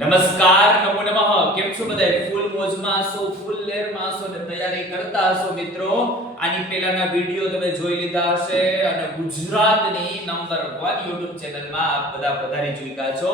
નમસ્કાર નમો નમઃ કેમ છો બધાય ફૂલ મોજમાં છો ફૂલ લેરમાં છો ને તૈયારી કરતા હશો મિત્રો આની પહેલાના વિડિયો તમે જોઈ લીધા હશે અને ગુજરાતની નંબર 1 YouTube ચેનલમાં આપ બધા પધારી ચૂક્યા છો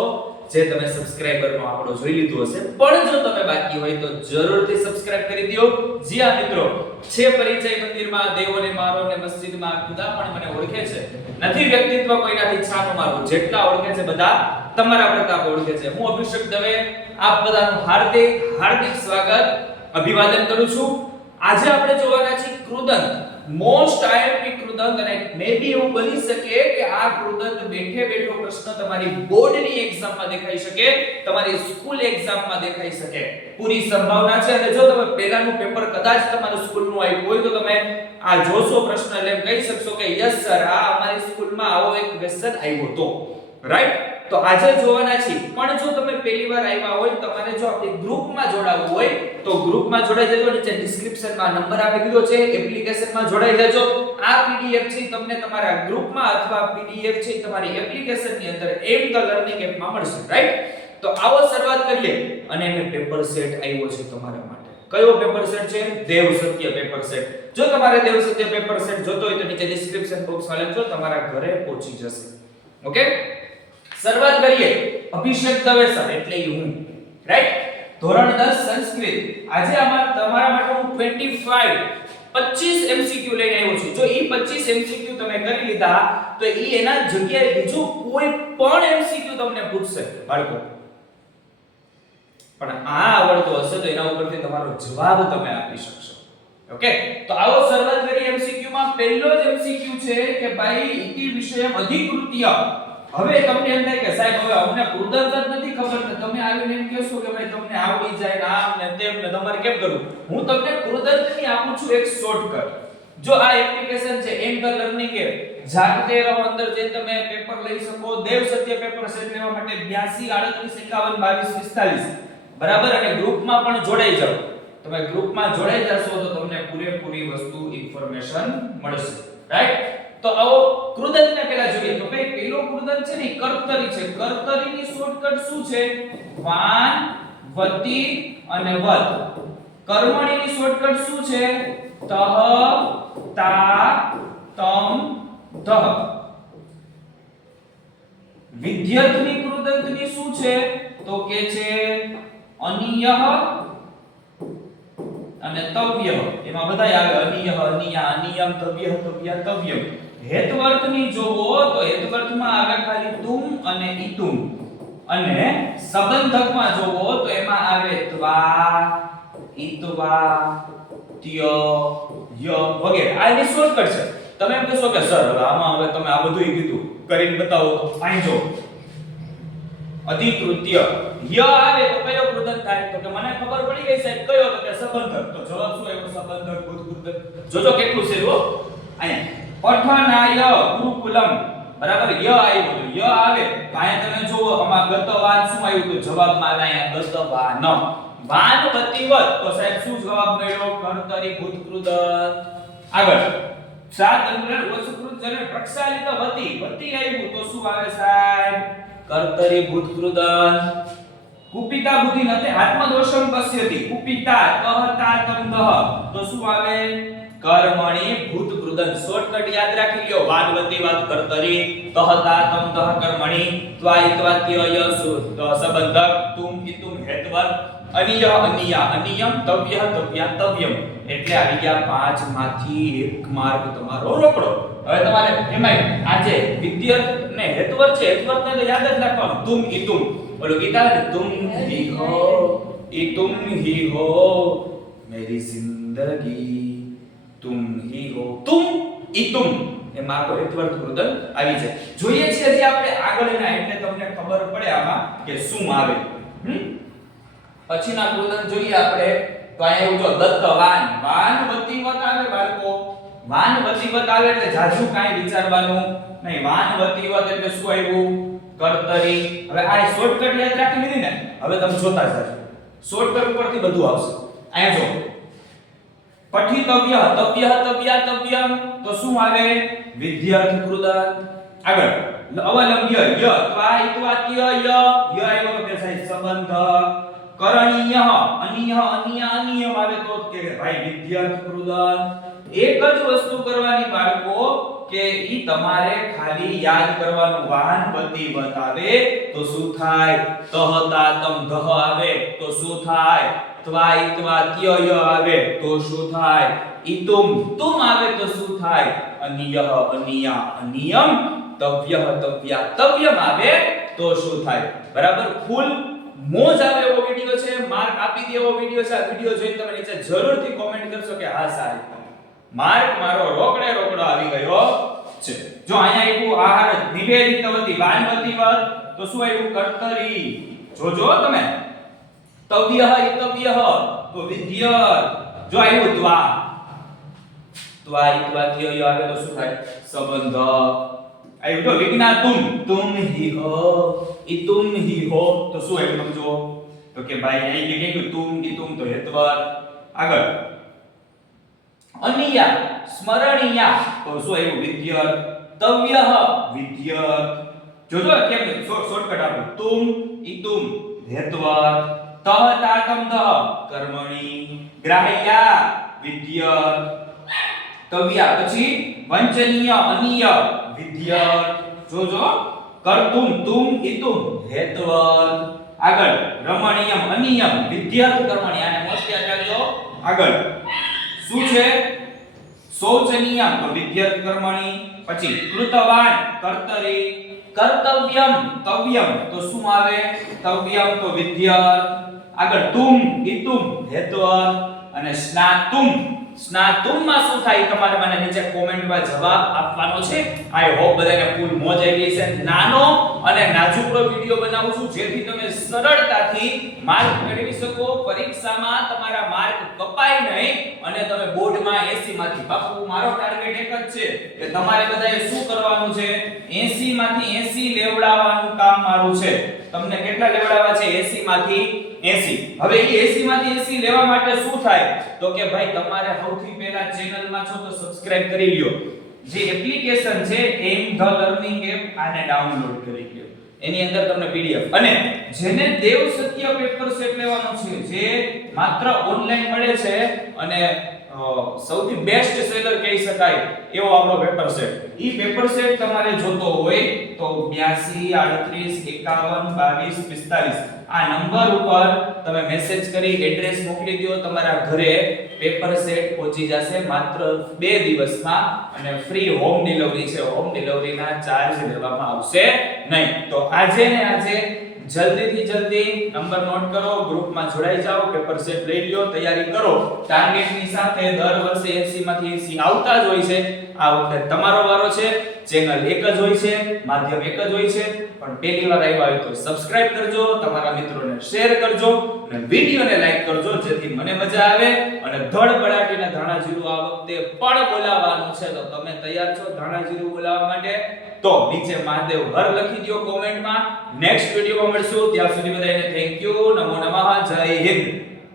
જે તમે સબસ્ક્રાઇબરનો આંકડો જોઈ લીધો હશે પણ જો તમે બાકી હોય તો જરૂરથી સબસ્ક્રાઇબ કરી દો જી આ મિત્રો છે પરિચય મંદિરમાં દેવોને મારો ને મસ્જિદમાં ખુદા પણ મને ઓળખે છે નથી વ્યક્તિત્વ કોઈનાથી છાનો મારું જેટલા ઓળખે છે બધા તમારા પ્રતાપ ઓળખે છે હું અભિષેક દવે આપ બધાનું હાર્દિક હાર્દિક સ્વાગત અભિવાદન કરું છું આજે આપણે જોવાના છીએ કૃદંત મોસ્ટ આઈએમપી કૃદંત અને મે બી એવું બની શકે કે આ કૃદંત બેઠે બેઠો પ્રશ્ન તમારી બોર્ડની એક્ઝામમાં દેખાઈ શકે તમારી સ્કૂલ એક્ઝામમાં દેખાઈ શકે પૂરી સંભાવના છે અને જો તમે પહેલાનું પેપર કદાચ તમારું સ્કૂલનું આવ્યું હોય તો તમે આ જોશો પ્રશ્ન એટલે કહી શકશો કે યસ સર આ અમારી સ્કૂલમાં આવો એક ક્વેશ્ચન આવ્યો હતો રાઈટ તો આજે જોવાના છે પણ જો તમે પહેલી વાર આવ્યા હોય તમારે જો આપણે ગ્રુપમાં જોડાવું હોય તો ગ્રુપમાં જોડાઈ જજો નીચે ડિસ્ક્રિપ્શનમાં નંબર આપી દીધો છે એપ્લિકેશનમાં જોડાઈ જજો આ પીડીએફ છે તમને તમારા ગ્રુપમાં અથવા પીડીએફ છે તમારી એપ્લિકેશનની અંદર એમ ધ લર્નિંગ એપમાં મળશે રાઈટ તો આવો શરૂઆત કરીએ અને મેં પેપર સેટ આવ્યો છે તમારા માટે કયો પેપર સેટ છે દેવ સત્ય પેપર સેટ જો તમારે દેવ સત્ય પેપર સેટ જોતો હોય તો નીચે ડિસ્ક્રિપ્શન બોક્સમાં લખજો તમારા ઘરે પહોંચી જશે ઓકે શરૂઆત કરીએ અભિષેક દવે સર એટલે હું રાઈટ ધોરણ 10 સંસ્કૃત આજે અમાર તમારા માટે હું 25 25 એમસીક્યુ લઈને આવ્યો છું જો ઈ 25 એમસીક્યુ તમે કરી લીધા તો ઈ એના જગ્યાએ બીજો કોઈ પણ એમસીક્યુ તમને પૂછશે બાળકો પણ આ આવડતો હશે તો એના ઉપરથી તમારો જવાબ તમે આપી શકશો ઓકે તો આવો શરૂઆત કરીએ MCQ માં પહેલો જ એમસીક્યુ છે કે ભાઈ ઇતિ વિષયમ અધિકૃત્ય હવે તમને એમ થાય કે સાહેબ હવે અમને પૂર્ણત જ નથી ખબર ને તમે આવીને એમ કહેશો કે ભાઈ તમને આવડી જાય ને આમ ને તેમ ને તમારે કેમ કરવું હું તમને પૂર્ણત ની આપું છું એક શોર્ટકટ જો આ એપ્લિકેશન છે એન્કર લર્નિંગ એપ જાતે રહો અંદર જે તમે પેપર લઈ શકો દેવ સત્ય પેપર સેટ લેવા માટે 82 38 51 22 45 બરાબર અને ગ્રુપમાં પણ જોડાઈ જાઓ તમે ગ્રુપમાં જોડાઈ જશો તો તમને પૂરેપૂરી વસ્તુ ઇન્ફોર્મેશન મળશે રાઈટ તો આવો કૃદંતને પહેલા જોઈએ તો ભાઈ પેલો કૃદંત છે ને કર્તરી છે કર્તરીની શોર્ટકટ શું છે વાન વતી અને વત કર્મણીની શોર્ટકટ શું છે તહ તા તમ ધહ વિદ્યતની કૃદંતની શું છે તો કે છે અનિયહ અને તવ્ય એમાં બધાય આવે અનિયહ અનિયા અનિયમ તવ્ય તવ્ય તવ્ય હેતવર્તની જોવો તો હેતવર્તમાં આવે ખાલી તુમ અને ઇતુમ અને સંબંધકમાં જોવો તો એમાં આવે ત્વા ઇતવા ત્ય ય વગેરે આ એની શોર્ટકટ છે તમે એમ કહેશો કે સર હવે આમાં હવે તમે આ બધું કીધું કરીને બતાવો તો ફાઈન જો અધિકૃત્ય ય આવે તો કયો કૃતક થાય તો કે મને ખબર પડી ગઈ સાહેબ કયો તો કે સંબંધક તો જવાબ શું આવ્યો સંબંધક ભૂતકૃતક જોજો કેટલું છે જો અહીંયા પઠનાય ગુરુકુલમ બરાબર ય આવ્યો તો ય આવે ભાઈ તમે જુઓ આમાં ગતવાન શું આવ્યું તો જવાબમાં આવે અહીંયા ગતવાન વાન વતીવત તો સાહેબ શું જવાબ મળ્યો કર્તરી ભૂતકૃત આગળ સાત અંગ્રેજ વસુકૃત જને પ્રક્ષાલિત વતી વતી આવ્યું તો શું આવે સાહેબ કર્તરી ભૂતકૃત કુપિતા બુદ્ધિ નતે આત્મદોષમ પશ્યતિ કુપિતા કહતા તમ દહ તો શું આવે કર્મણી ભૂત કૃદન શોર્ટકટ યાદ રાખી લ્યો વાદ વતી વાત કર્તરી તહતા તમ તહ કર્મણી ત્વા ઇત્વાત્યય સંબંધક તુમ ઇતુમ હેતવર અનિય અનિયા અનિયમ તવ્ય તવ્યા તવ્યમ એટલે આવી ગયા પાંચ માંથી એક માર્ગ તમારો રોકડો હવે તમારે એમાં આજે વિદ્યાર્થ ને હેતવર છે હેતવર ને યાદ જ રાખવાનું તુમ ઇતુમ બોલો ગીતા ને તુમ હી હો ઇતુમ હી હો મેરી જિંદગી તુમ ही તુમ तुम ઈ तुम એમ આખો એકવર્ત રુદન આવી જાય જોઈએ છે જે આપણે આગળના એટલે તમને ખબર પડે આમાં કે શું આવે હમ પછીના રુદન જોઈએ આપણે તો અહીંયા એવું જો દત્તવાન વાન વતી આવે બાળકો વાન વતી આવે એટલે જાજુ કાંઈ વિચારવાનું નહીં વાન વતી એટલે શું આવ્યું કર્તરી હવે આ શોર્ટકટ યાદ રાખી લીધી ને હવે તમે જોતા જશો શોર્ટકટ ઉપરથી બધું આવશે અહીંયા જો पठी तव्य तव्य तव्य तव्य तो शु आवे विद्यार्थी कृदंत अगर अवलंब्य य त्वा इत्वा किय य य एव व्यवसाय संबंध करणीय अन्य अन्य अन्य आवे तो के भाई विद्यार्थी कृदंत एक જ વસ્તુ કરવાની બાળકો કે ઈ તમારે ખાલી યાદ કરવાનું વાહન બતિ બતાવે તો શું થાય તહ તાતમ ધ આવે તો શું થાય ત્વા ઇત્વા ત્ય ય આવે તો શું થાય ઇતુમ તુમ આવે તો શું થાય અનિય અનિયા અનિયમ તવ્યહ તવ્યા તવ્યમ આવે તો શું થાય બરાબર ફૂલ મોજ આવે એવો વિડીયો છે માર્ક આપી દેવો વિડિયો છે આ વિડીયો જોઈને તમે નીચે જરૂરથી કોમેન્ટ કરશો કે હા સારી માર્ક મારો રોકડે રોકડો આવી ગયો છે જો અહીંયા આપ્યું આહાર નિવેદિતવતી વાનવતી વર તો શું આવ્યું કર્તરી જોજો તમે તવ્યહ ઇતવ્યહ તો વિધ્ય જો આવ્યું દ્વા દ્વા ઇત્વા ધ્ય ય આવે તો શું થાય સંબંધ આવ્યું તો વિજ્ઞા તુમ તુમ હી હો ઈ તુમ હી હો તો શું આવ્યું તમે જુઓ તો કે ભાઈ અહીં કે કે તુમ ઈ તુમ તો હેતવર આગળ અનિયા સ્મરણિયા તો શું આવ્યું વિદ્યત તવ્યહ વિદ્યત જોજો કેમ શોર્ટકટ આપું તુમ ઈ તુમ હેતવર તહ તાકમ દહ કર્મણી ગ્રાહ્યા વિદ્યત તવ્યા પછી વંચનીય અનિય વિદ્યત જોજો કર્તુમ તુમ ઇતુમ હેતવત આગળ રમણીયમ અનિયમ વિદ્યત કર્મણી આને મોસ્ટ યાદ રાખજો આગળ શું છે શોચનીયમ તો વિદ્યત કર્મણી પછી કૃતવાન કર્તરી કર્તવ્યમ તવ્યમ તો શું આવે તવ્યમ તો વિદ્યત આગળ તુમ ઇતુમ હેતુર અને સ્નાતુમ સ્નાતુમમાં શું થાય તમારે મને નીચે કોમેન્ટમાં જવાબ આપવાનો છે આઈ હોપ બધાને ફૂલ મોજ આવી છે નાનો અને નાજુકડો વિડિયો બનાવું છું જેથી તમે સરળતાથી માર્ક મેળવી શકો પરીક્ષામાં તમારા માર્ક કપાય નહીં અને તમે બોર્ડમાં 80 માંથી બાપુ મારો ટાર્ગેટ એક જ છે કે તમારે બધાએ શું કરવાનું છે 80 માંથી 80 લેવડાવવાનું કામ મારું છે તમને કેટલા લેવડાવવા છે 80 માંથી 80 હવે એ 80 માંથી 80 લેવા માટે શું થાય તો કે ભાઈ તમારે સૌથી પહેલા ચેનલમાં છો તો સબસ્ક્રાઇબ કરી લ્યો જે એપ્લિકેશન છે એમ ધ લર્નિંગ એપ આને ડાઉનલોડ કરી લો એની અંદર તમને પીડીએફ અને જેને દેવ સત્ય પેપર સેટ લેવાનો છે જે માત્ર ઓનલાઈન મળે છે અને સૌથી બેસ્ટ સેલર કહી શકાય એવો આપણો paper set E paper set તમારે જોતો હોય તો 82 38 51 22 45 આ નંબર ઉપર તમે મેસેજ કરી એડ્રેસ મોકલી દો તમારા ઘરે પેપર સેટ પહોંચી જશે માત્ર બે દિવસમાં અને ફ્રી હોમ ડિલિવરી છે હોમ ડિલિવરીના ચાર્જ લેવામાં આવશે નહીં તો આજે ને આજે જલ્દીથી જલ્દી નંબર નોટ કરો ગ્રુપમાં જોડાઈ જાઓ પેપર સેટ લઈ લ્યો તૈયારી કરો ટાર્ગેટની સાથે દર વર્ષે 80 માંથી 80 આવતા જ હોય છે આ વખતે તમારો વારો છે ચેનલ એક જ હોય છે માધ્યમ એક જ હોય છે પણ પહેલી વાર આવ્યા હોય તો સબસ્ક્રાઇબ કરજો તમારા મિત્રોને શેર કરજો અને વિડીયોને લાઈક કરજો જેથી મને મજા આવે અને ધડ બળાટીને ધાણા જીરું આ વખતે પણ બોલાવવાનું છે તો તમે તૈયાર છો ધાણા જીરું બોલાવવા માટે તો નીચે મહાદેવ હર લખી દો કોમેન્ટમાં નેક્સ્ટ વિડીયોમાં મળશું ત્યાં સુધી બધાને થેન્ક યુ નમો નમઃ જય હિન્દ